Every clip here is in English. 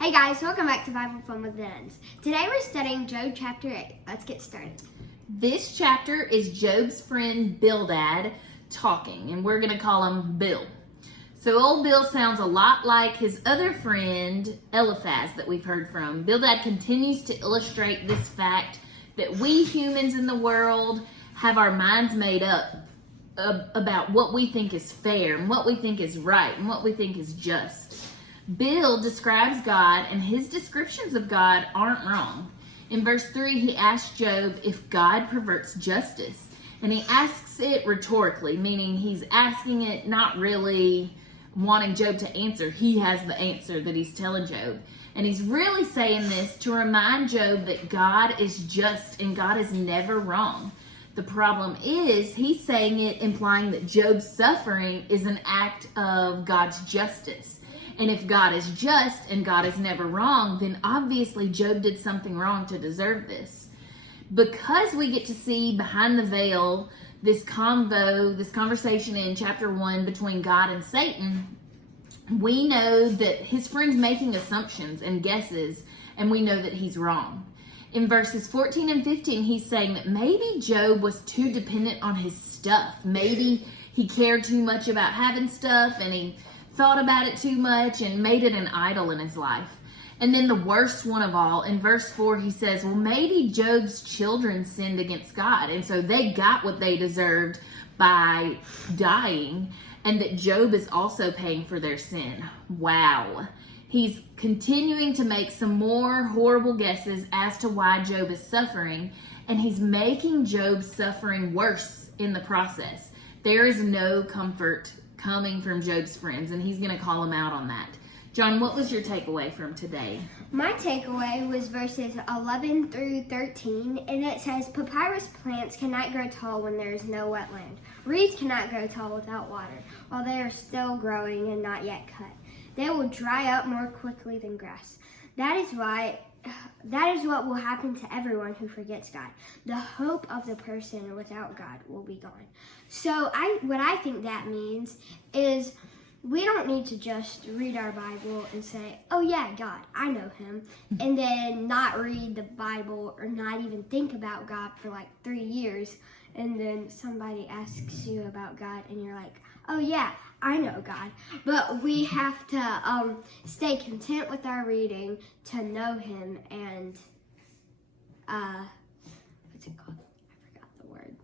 Hey guys, welcome back to Bible Fun with Dens. Today we're studying Job chapter 8. Let's get started. This chapter is Job's friend Bildad talking, and we're going to call him Bill. So old Bill sounds a lot like his other friend Eliphaz that we've heard from. Bildad continues to illustrate this fact that we humans in the world have our minds made up about what we think is fair and what we think is right and what we think is just. Bill describes God, and his descriptions of God aren't wrong. In verse 3, he asks Job if God perverts justice. And he asks it rhetorically, meaning he's asking it not really wanting Job to answer. He has the answer that he's telling Job. And he's really saying this to remind Job that God is just and God is never wrong. The problem is he's saying it implying that Job's suffering is an act of God's justice. And if God is just and God is never wrong, then obviously Job did something wrong to deserve this. Because we get to see behind the veil this conversation in chapter 1 between God and Satan, we know that his friend's making assumptions and guesses, and we know that he's wrong. In verses 14 and 15, he's saying that maybe Job was too dependent on his stuff. Maybe he cared too much about having stuff, and he thought about it too much and made it an idol in his life. And then the worst one of all, in verse 4, he says, well, maybe Job's children sinned against God, and so they got what they deserved by dying, and that Job is also paying for their sin. Wow. He's continuing to make some more horrible guesses as to why Job is suffering, and he's making Job's suffering worse in the process. There is no comfort coming from Job's friends, and he's going to call him out on that. John, what was your takeaway from today? My takeaway was verses 11 through 13, and it says, papyrus plants cannot grow tall when there is no wetland. Reeds cannot grow tall without water, while they are still growing and not yet cut. They will dry up more quickly than grass. That is what will happen to everyone who forgets God. The hope of the person without God will be gone. So what I think that means is we don't need to just read our Bible and say, oh yeah, God, I know him, and then not read the Bible or not even think about God for like 3 years, and then somebody asks you about God and you're like, oh yeah, I know God. But we have to stay content with our reading to know him and, what's it called? I forgot the word.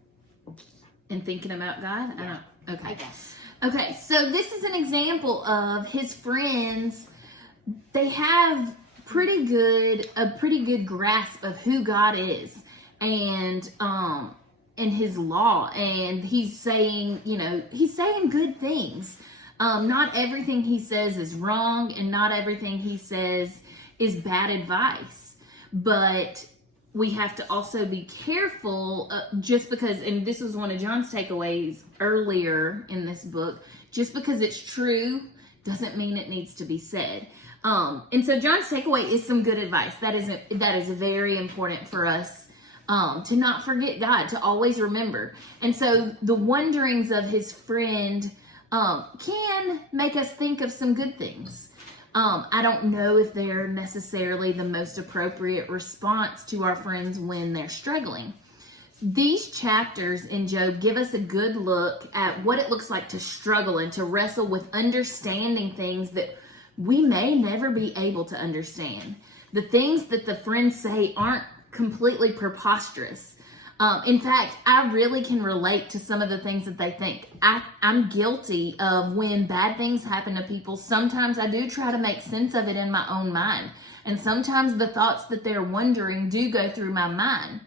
And thinking about God? Yeah, Okay. I guess. Okay, so this is an example of his friends. They have a pretty good grasp of who God is and his law, and he's saying good things. Not everything he says is wrong, and not everything he says is bad advice, but we have to also be careful just because, and this was one of John's takeaways earlier in this book, just because it's true doesn't mean it needs to be said. And so John's takeaway is some good advice. That is very important for us to not forget God, to always remember. And so the wanderings of his friend can make us think of some good things. I don't know if they're necessarily the most appropriate response to our friends when they're struggling. These chapters in Job give us a good look at what it looks like to struggle and to wrestle with understanding things that we may never be able to understand. The things that the friends say aren't completely preposterous. In fact, I really can relate to some of the things that they think. I'm guilty of when bad things happen to people. Sometimes I do try to make sense of it in my own mind. And sometimes the thoughts that they're wondering do go through my mind.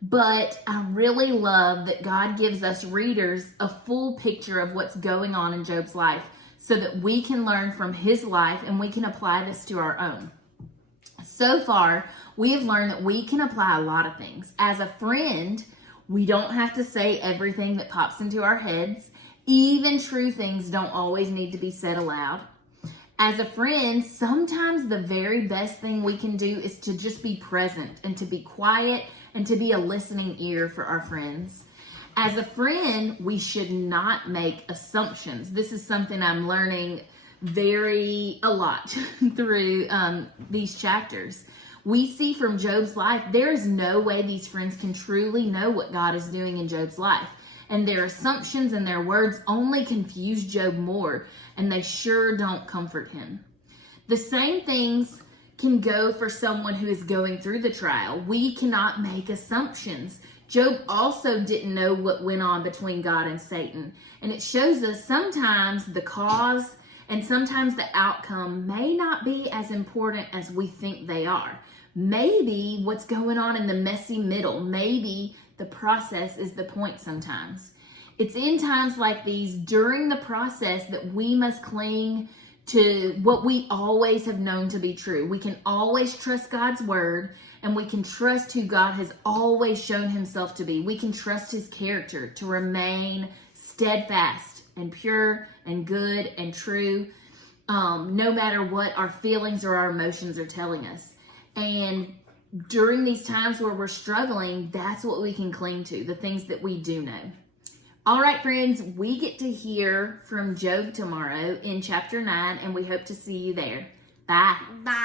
But I really love that God gives us readers a full picture of what's going on in Job's life so that we can learn from his life and we can apply this to our own. So far, we have learned that we can apply a lot of things. As a friend, we don't have to say everything that pops into our heads. Even true things don't always need to be said aloud. As a friend, sometimes the very best thing we can do is to just be present and to be quiet and to be a listening ear for our friends. As a friend, we should not make assumptions. This is something I'm learning a lot through these chapters. We see from Job's life, there is no way these friends can truly know what God is doing in Job's life. And their assumptions and their words only confuse Job more, and they sure don't comfort him. The same things can go for someone who is going through the trial. We cannot make assumptions. Job also didn't know what went on between God and Satan. And it shows us sometimes the cause and sometimes the outcome may not be as important as we think they are. Maybe what's going on in the messy middle, maybe the process is the point sometimes. It's in times like these, during the process, that we must cling to what we always have known to be true. We can always trust God's word, and we can trust who God has always shown himself to be. We can trust his character to remain steadfast and pure and good and true, no matter what our feelings or our emotions are telling us. And during these times where we're struggling, that's what we can cling to, the things that we do know. All right, friends, we get to hear from Job tomorrow in chapter 9, and we hope to see you there. Bye. Bye.